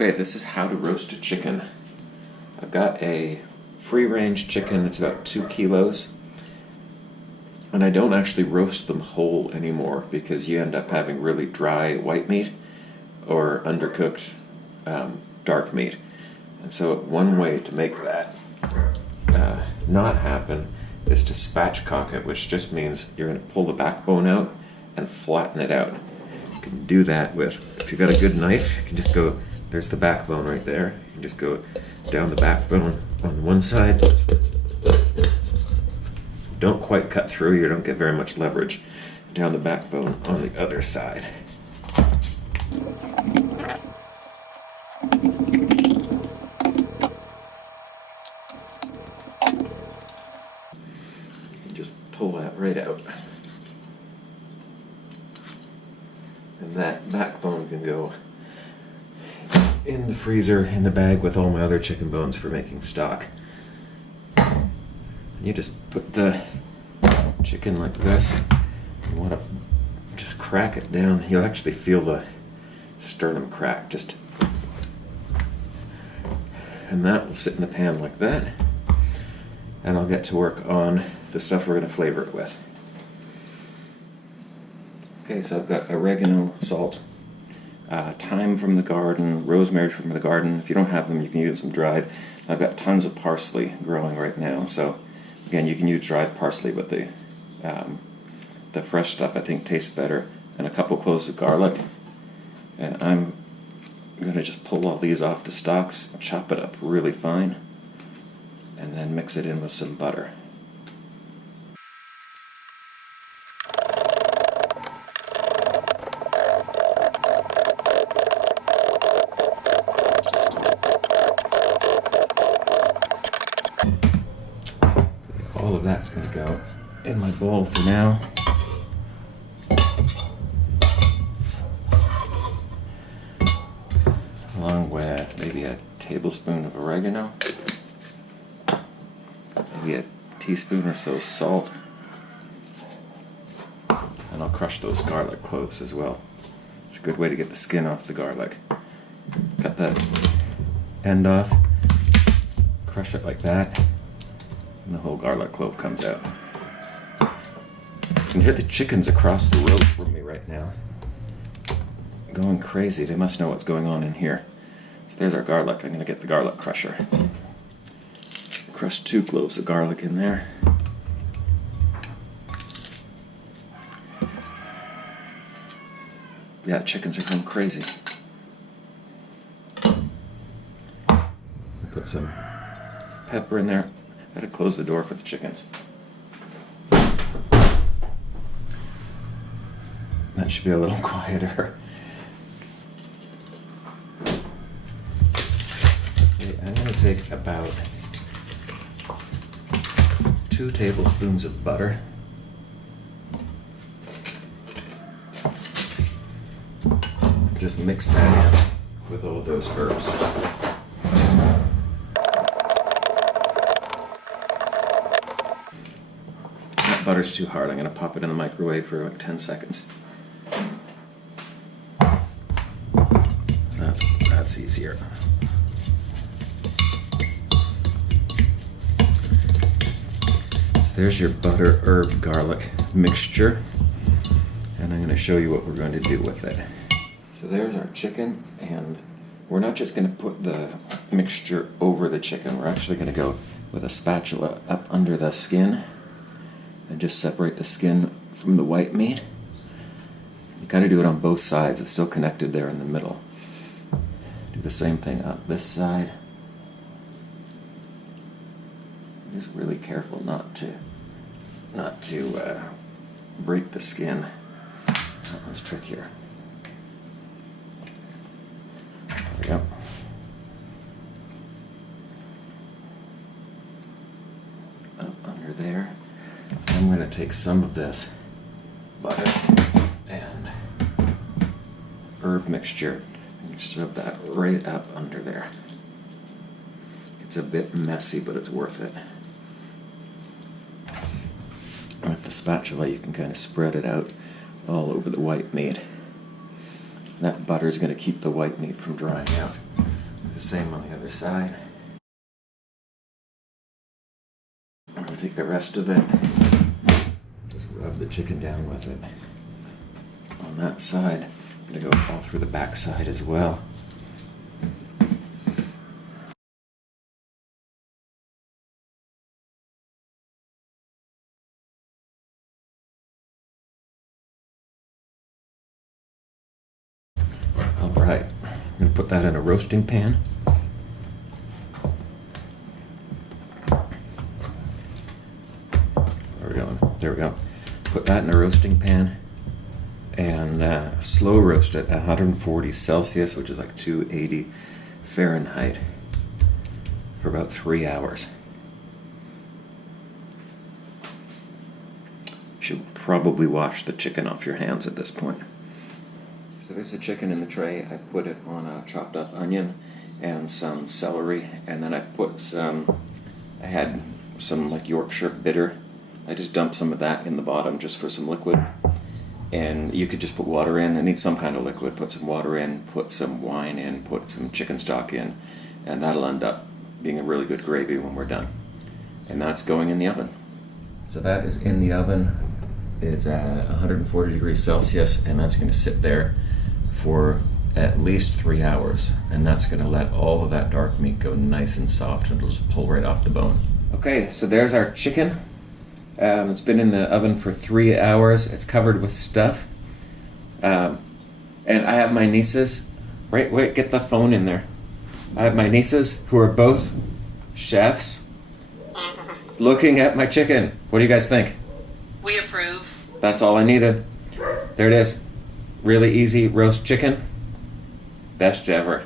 Okay, this is how to roast a chicken. I've got a free-range chicken, it's about 2 kilos, and I don't actually roast them whole anymore because you end up having really dry white meat or undercooked dark meat. And so one way to make that not happen is to spatchcock it, which just means you're going to pull the backbone out and flatten it out. You can do that with, if you've got a good knife, you can just go, there's the backbone right there. You can just go down the backbone on one side. Don't quite cut through, you don't get very much leverage. Down the backbone on the other side. You just pull that right out. And that backbone can go in the freezer, in the bag with all my other chicken bones for making stock. You just put the chicken like this. You want to just crack it down. You'll actually feel the sternum crack. And that will sit in the pan like that. And I'll get to work on the stuff we're going to flavor it with. Okay, so I've got oregano, salt, thyme from the garden, rosemary from the garden. If you don't have them, you can use them dried. I've got tons of parsley growing right now, so again, you can use dried parsley, but the fresh stuff I think tastes better. And a couple cloves of garlic. And I'm going to just pull all these off the stalks, chop it up really fine, and then mix it in with some butter. All of that's going to go in my bowl for now. Along with maybe a tablespoon of oregano, maybe a teaspoon or so of salt, and I'll crush those garlic cloves as well. It's a good way to get the skin off the garlic. Cut that end off, crush it like that, and the whole garlic clove comes out. You can hear the chickens across the road from me right now. Going crazy. They must know what's going on in here. So there's our garlic. I'm going to get the garlic crusher. Crush 2 cloves of garlic in there. Yeah, chickens are going crazy. Put some pepper in there. Gotta close the door for the chickens. That should be a little quieter. Okay, I'm gonna take about 2 tablespoons of butter. Just mix that in with all those herbs. Butter's too hard. I'm going to pop it in the microwave for like 10 seconds. That's easier. So there's your butter, herb, garlic mixture. And I'm going to show you what we're going to do with it. So there's our chicken, and we're not just going to put the mixture over the chicken. We're actually going to go with a spatula up under the skin and just separate the skin from the white meat. You gotta do it on both sides. It's still connected there in the middle. Do the same thing up this side. Just really careful not to break the skin. That one's trickier. There we go. Up under there. I'm going to take some of this butter and herb mixture and shove that right up under there. It's a bit messy, but it's worth it. With the spatula, you can kind of spread it out all over the white meat. That butter is going to keep the white meat from drying out. the same on the other side. I'm going to take the rest of it, just rub the chicken down with it. On that side, I'm going to go all through the back side as well. Alright, I'm going to put that in a roasting pan. There we go. Put that in a roasting pan and slow roast it at 140 Celsius, which is like 280 Fahrenheit, for about 3 hours. You should probably wash the chicken off your hands at this point. So there's the chicken in the tray. I put it on a chopped up onion and some celery, and then I had some like Yorkshire bitter. I just dumped some of that in the bottom just for some liquid. And you could just put water in. It needs some kind of liquid. Put some water in, put some wine in, put some chicken stock in, and that'll end up being a really good gravy when we're done. And that's going in the oven. So that is in the oven. It's at 140 degrees Celsius, and that's going to sit there for at least 3 hours. And that's going to let all of that dark meat go nice and soft, and it'll just pull right off the bone. Okay, so there's our chicken. It's been in the oven for 3 hours. It's covered with stuff. And I have my nieces. Wait, get the phone in there. I have my nieces who are both chefs looking at my chicken. What do you guys think? We approve. That's all I needed. There it is. Really easy roast chicken. Best ever.